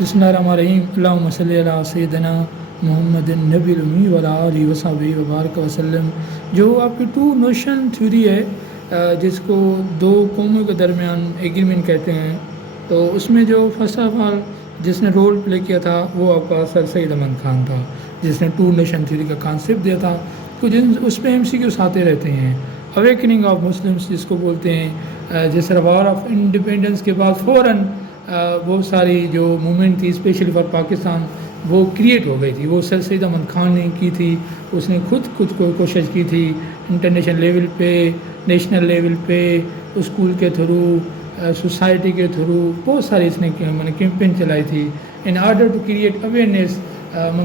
بسم اللہ الرحمن الرحیم اللہم صلی علی سیدنا محمد نبی الامی وعلیٰ آلہ وصحبہ وبارک وسلم۔ جو آپ کی ٹو نوشن تھیوری ہے جس کو دو قوموں کے درمیان ایگریمنٹ کہتے ہیں، تو اس میں جو فرسٹ آف آل جس نے رول پلے کیا تھا وہ آپ کا سر سید احمد خان تھا، جس نے ٹو نیشن تھیوری کا کانسیپٹ دیا تھا۔ کچھ اس پہ MCQs آتے رہتے ہیں۔ اویکننگ آف مسلمس جس کو بولتے ہیں، جس طرح وار آف انڈیپینڈنس کے بعد فوراً بہت ساری جو موومنٹ تھی اسپیشلی فار پاکستان وہ کریٹ ہو گئی تھی، وہ سر سید احمد خان نے کی تھی۔ اس نے خود کو کوشش کی تھی انٹرنیشنل لیول پہ، نیشنل لیول پہ، اسکول کے تھرو، سوسائٹی کے تھرو بہت ساری اس نے کیمپین چلائی تھی in order to create awareness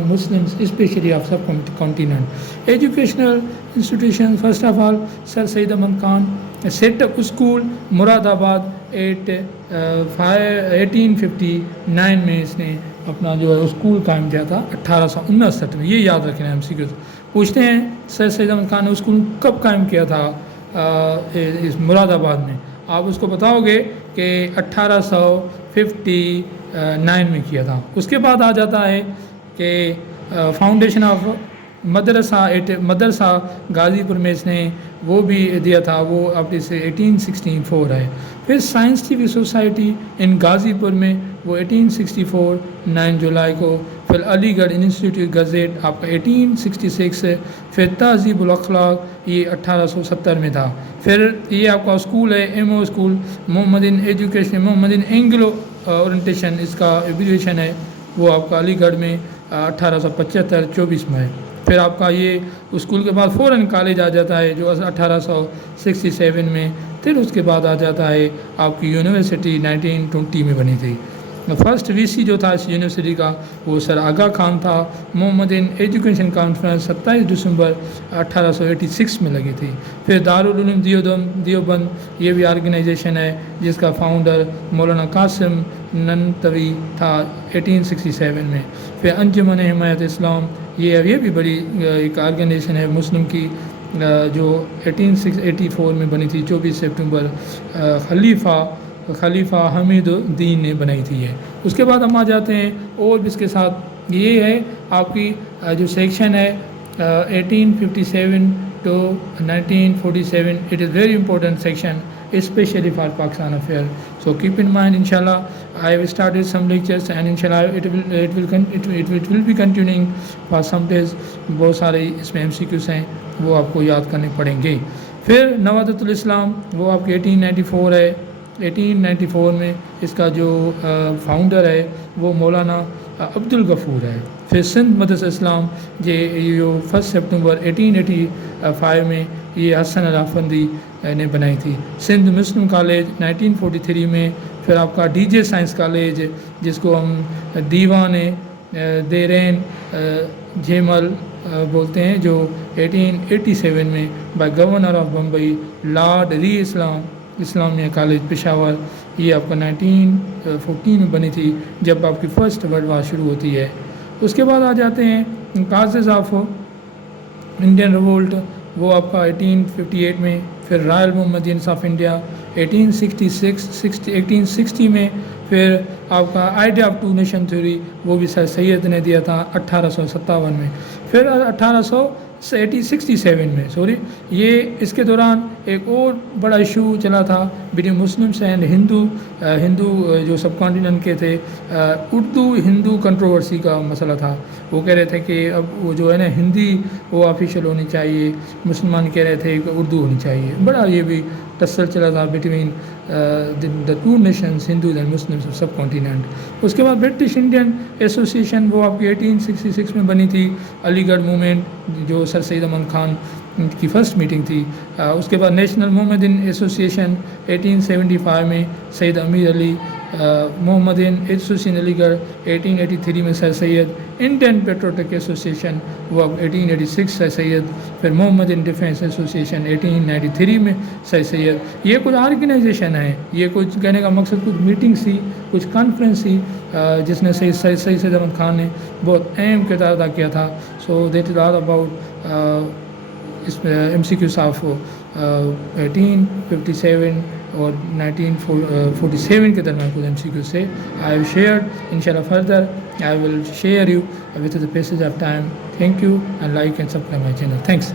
Muslims especially of subcontinent. Educational institution first of all sir Syed Ahmad Khan set up school Moradabad 1859 میں اس نے اپنا جو ہے اسکول قائم کیا تھا 1859 میں۔ یہ یاد رکھنا ہے MCQ پوچھتے ہیں سر سید احمد خان نے اسکول کب قائم کیا تھا اس مراد آباد میں؟ آپ اس کو بتاؤ گے کہ 1859 میں کیا تھا۔ اس کے بعد آ جاتا ہے کہ فاؤنڈیشن آف مدرسہ غازی پور میں اس نے وہ بھی دیا تھا، وہ اب سے 1864 ہے۔ پھر سائنٹیفک سوسائٹی ان غازی پور میں وہ 1864 9 جولائی کو، پھر علی گڑھ انسٹیٹیوٹ گزٹ آپ کا 1866، پھر تہذیب الاخلاق یہ 1870 میں تھا۔ پھر یہ آپ کا اسکول ہے MO school Mohammedan education Mohammedan Anglo orientation, اس کا ایبریویشن ہے، وہ آپ کا علی گڑھ میں 1875-24 میں ہے۔ پھر آپ کا یہ اسکول کے بعد فوراً کالج آ جاتا ہے جو 1867 میں، پھر اس کے بعد آ جاتا ہے آپ کی یونیورسٹی 1920 میں بنی تھی۔ فرسٹ VC جو تھا اس یونیورسٹی کا وہ سر آغا خان تھا۔ محمدین ایجوکیشن کانفرنس 27 دسمبر 1886 میں لگی تھی۔ پھر دارالعلوم دیوبند یہ بھی آرگنائزیشن ہے جس کا فاؤنڈر مولانا قاسم ننتوی تھا 1867 میں۔ پھر انجمن حمایت اسلام یہ بھی بڑی ایک آرگنائزیشن ہے مسلم کی جو 1884 میں بنی تھی، 24 سپتمبر خلیفہ حمید الدین نے بنائی تھی ہے۔ اس کے بعد ہم آ جاتے ہیں اور بھی اس کے ساتھ یہ ہے آپ کی جو سیکشن ہے 1857 to 1947 it is very important section especially for Pakistan affair. So keep in mind, inshallah, I have started some lectures and inshallah it will be continuing for some days. بہت سارے اس میں MCQs ہیں وہ آپ کو یاد کرنے پڑیں گے۔ پھر نوادۃ الاسلام وہ آپ کے 1894 ہے۔ 1894 میں اس کا جو فاؤنڈر ہے وہ مولانا عبدالغفور ہے۔ پھر سندھ مدرسہ اسلام جو 1 سپتمبر 1885 میں یہ حسن الافندی نے بنائی تھی۔ سندھ مسلم کالج 1943 میں۔ پھر آپ کا DJ سائنس کالج جس کو ہم دیوان دیرین جھیمل بولتے ہیں، جو 1887 میں by governor of Bombay lord ری اسلامیہ کالج پشاور، یہ آپ کا 1914 میں بنی تھی جب آپ کی فرسٹ ورلڈ وار شروع ہوتی ہے۔ اس کے بعد آ جاتے ہیں کازز آف انڈین ریولٹ وہ آپ کا 1858 میں۔ پھر رائل محمدینس آف انڈیا 1860 میں۔ پھر آپ کا idea of two nation theory وہ بھی سر سید نے دیا تھا 1857 میں۔ پھر 1867 میں یہ اس کے دوران ایک اور بڑا ایشو چلا تھا بٹوین مسلمس اینڈ ہندو جو سب کانٹیننٹ کے تھے، اردو ہندو کنٹروورسی کا مسئلہ تھا۔ وہ کہہ رہے تھے کہ اب وہ جو ہے نا ہندی وہ آفیشیل ہونی چاہیے، مسلمان کہہ رہے تھے کہ اردو ہونی چاہیے۔ بڑا یہ بھی ٹسل چلا تھا between the two nations Hindus and Muslims of subcontinent. اس کے بعد برٹش انڈین ایسوسیشن وہ آپ کی 1866 میں بنی تھی۔ علی گڑھ موومنٹ جو سر سید احمد خان کی فرسٹ میٹنگ تھی۔ اس کے بعد نیشنل محمدین ایسوسیشن 1875 میں سید امیر علی، محمدین ایسوسیشن علی گڑھ 1883 میں سر سید، انڈین پیٹروٹک ایسوسیشن وہ اب 1886 سر سید، پھر محمدین ڈیفینس ایسوسیشن 1893 میں سر سید۔ یہ کچھ آرگنائزیشن ہے، یہ کچھ کہنے کا مقصد کچھ میٹنگ سی، کچھ کانفرنس سی جس نے سید احمد خان نے بہت اہم کردار ادا کیا تھا۔ So that is all about MCQs of 1857 اور 1947 کے درمیان کچھ MCQs تھے. I have shared. Inshallah further I will share you with the passage of time. Thank you and like and subscribe my channel. Thanks.